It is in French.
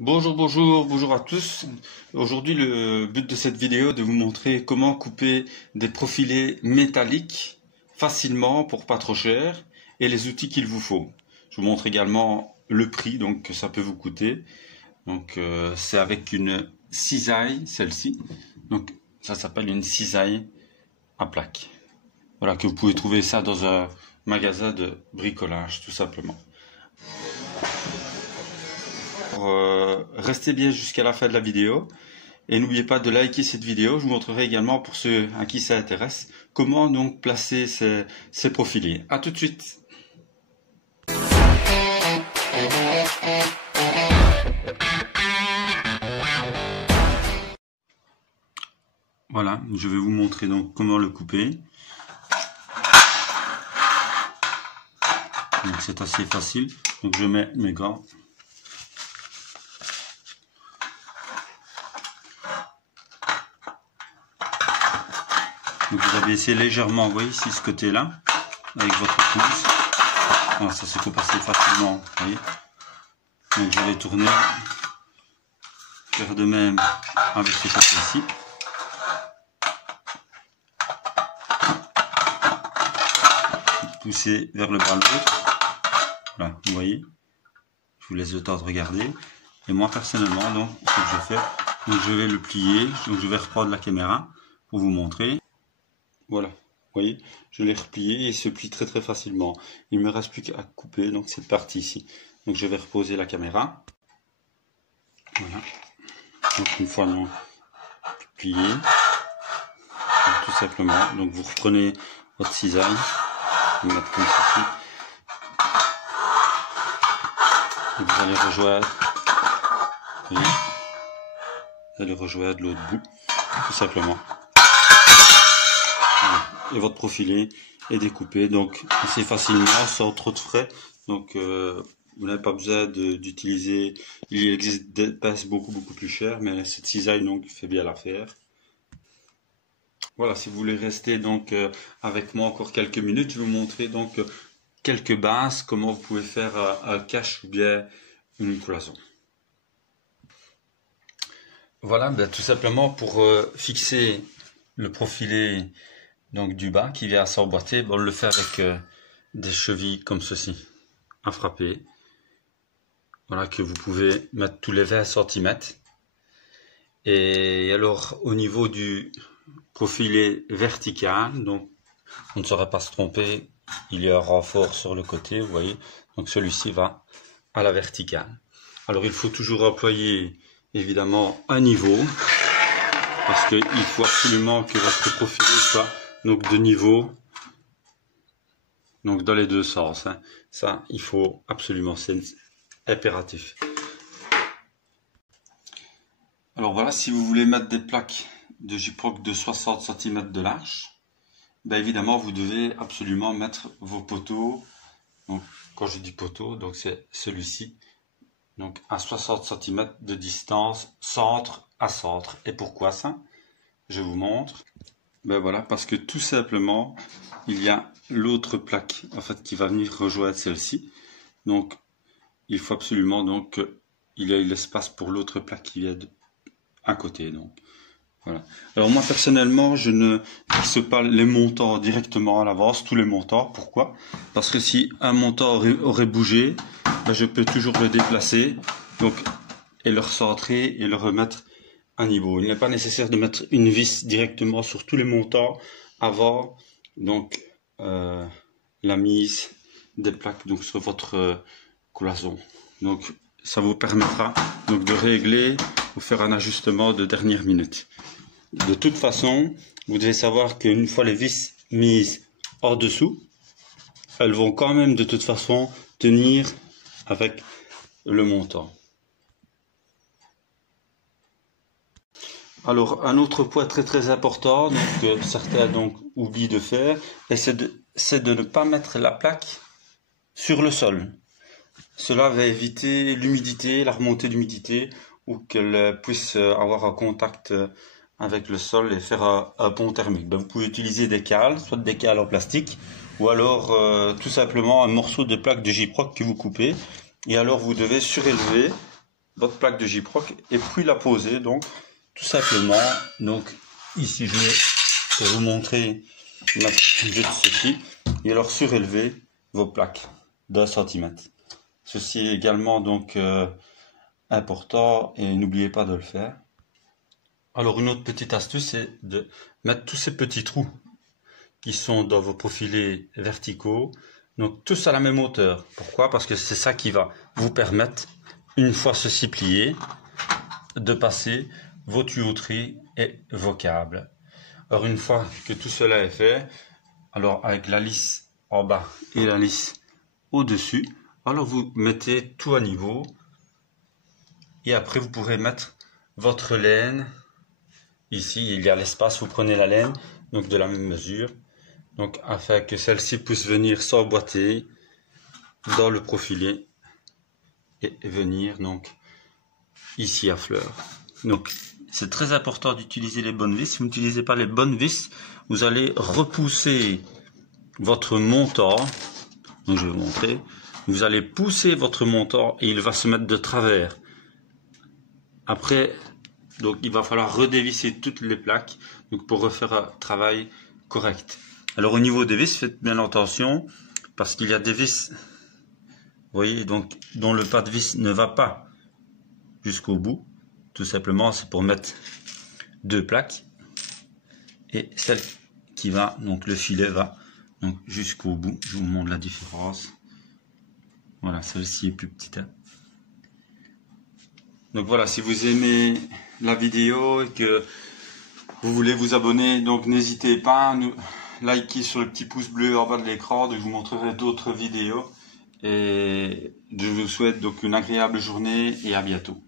Bonjour à tous. Aujourd'hui, le but de cette vidéo est de vous montrer comment couper des profilés métalliques facilement pour pas trop cher et les outils qu'il vous faut. Je vous montre également le prix donc que ça peut vous coûter. Donc c'est avec une cisaille, celle-ci. Donc ça s'appelle une cisaille à plaque. Voilà, que vous pouvez trouver ça dans un magasin de bricolage tout simplement. Restez bien jusqu'à la fin de la vidéo et n'oubliez pas de liker cette vidéo. Je vous montrerai également, pour ceux à qui ça intéresse, comment donc placer ces profilés. À tout de suite. Voilà, je vais vous montrer donc comment le couper. Donc c'est assez facile. Donc je mets mes gants. Donc vous avez essayé légèrement, vous voyez ici ce côté-là, avec votre pouce. Voilà, ça se coupe assez facilement, vous voyez. Donc je vais tourner, faire de même avec ce côté-ci. Pousser vers le bras l'autre. Voilà, vous voyez. Je vous laisse le temps de regarder. Et moi personnellement, donc, ce que je fais, donc je vais le plier. Donc je vais reprendre la caméra pour vous montrer. Voilà, vous voyez, je l'ai replié et il se plie très facilement. Il ne me reste plus qu'à couper donc cette partie ici. Donc je vais reposer la caméra. Voilà. Donc une fois donc plié, donc, tout simplement. Donc vous reprenez votre cisaille, vous mettez comme ceci. Et vous allez rejoindre, vous voyez, vous allez rejoindre l'autre bout, tout simplement. Et votre profilé est découpé donc assez facilement, sans trop de frais. Donc vous n'avez pas besoin d'utiliser, il existe des pinces beaucoup plus chères, mais cette cisaille donc fait bien l'affaire. Voilà, si vous voulez rester donc avec moi encore quelques minutes, je vais vous montrer donc quelques bases, comment vous pouvez faire un cache ou bien une cloison. Voilà, ben, tout simplement pour fixer le profilé donc du bas qui vient à s'emboîter, bon, on le fait avec des chevilles comme ceci, à frapper. Voilà, que vous pouvez mettre tous les 20 cm. Et alors au niveau du profilé vertical, donc on ne saurait pas se tromper, il y a un renfort sur le côté, vous voyez, donc celui-ci va à la verticale. Alors il faut toujours employer évidemment un niveau, parce qu'il faut absolument que votre profilé soit donc de niveau, donc dans les deux sens, hein. Ça il faut absolument, c'est impératif. Alors voilà, si vous voulez mettre des plaques de gyproc de 60 cm de large, ben évidemment vous devez absolument mettre vos poteaux. Donc quand je dis poteau, donc c'est celui-ci, donc à 60 cm de distance, centre à centre. Et pourquoi ça? Je vous montre. Ben voilà, parce que tout simplement, il y a l'autre plaque en fait qui va venir rejoindre celle-ci. Donc, il faut absolument donc il y a l'espace pour l'autre plaque qui vient à côté. Donc, voilà. Alors moi personnellement, je ne fixe pas les montants directement à l'avance, tous les montants. Pourquoi? Parce que si un montant aurait bougé, ben je peux toujours le déplacer, donc et le recentrer et le remettre à niveau. Il n'est pas nécessaire de mettre une vis directement sur tous les montants avant donc la mise des plaques donc sur votre cloison. Donc ça vous permettra donc de régler ou faire un ajustement de dernière minute. De toute façon, vous devez savoir qu'une fois les vis mises en dessous, elles vont quand même de toute façon tenir avec le montant. Alors un autre point très important donc, que certains donc oublient de faire, c'est de ne pas mettre la plaque sur le sol. Cela va éviter l'humidité, la remontée d'humidité, ou qu'elle puisse avoir un contact avec le sol et faire un pont thermique. Donc vous pouvez utiliser des cales, soit des cales en plastique, ou alors tout simplement un morceau de plaque de gyproc que vous coupez, et alors vous devez surélever votre plaque de Gyproc et puis la poser donc tout simplement. Donc ici je vais vous montrer juste ceci et alors surélever vos plaques d'1 cm. Ceci est également donc important et n'oubliez pas de le faire. Alors une autre petite astuce, c'est de mettre tous ces petits trous qui sont dans vos profilés verticaux, donc tous à la même hauteur. Pourquoi? Parce que c'est ça qui va vous permettre, une fois ceci plié, de passer vos tuyauteries et vos câbles. Alors une fois que tout cela est fait, alors avec la lisse en bas et la lisse au-dessus, alors vous mettez tout à niveau et après vous pourrez mettre votre laine. Ici il y a l'espace, vous prenez la laine donc de la même mesure, donc afin que celle-ci puisse venir s'emboîter dans le profilé et venir donc ici à fleur. Donc c'est très important d'utiliser les bonnes vis. Si vous n'utilisez pas les bonnes vis, vous allez repousser votre montant. Donc je vais vous montrer. Vous allez pousser votre montant et il va se mettre de travers. Après, donc il va falloir redévisser toutes les plaques donc pour refaire un travail correct. Alors au niveau des vis, faites bien attention parce qu'il y a des vis, vous voyez, donc dont le pas de vis ne va pas jusqu'au bout. Tout simplement, c'est pour mettre deux plaques et celle qui va, donc le filet va donc jusqu'au bout. Je vous montre la différence. Voilà, celle-ci est plus petite. Donc voilà, si vous aimez la vidéo et que vous voulez vous abonner, donc n'hésitez pas à liker sur le petit pouce bleu en bas de l'écran. Je vous montrerai d'autres vidéos et je vous souhaite donc une agréable journée et à bientôt.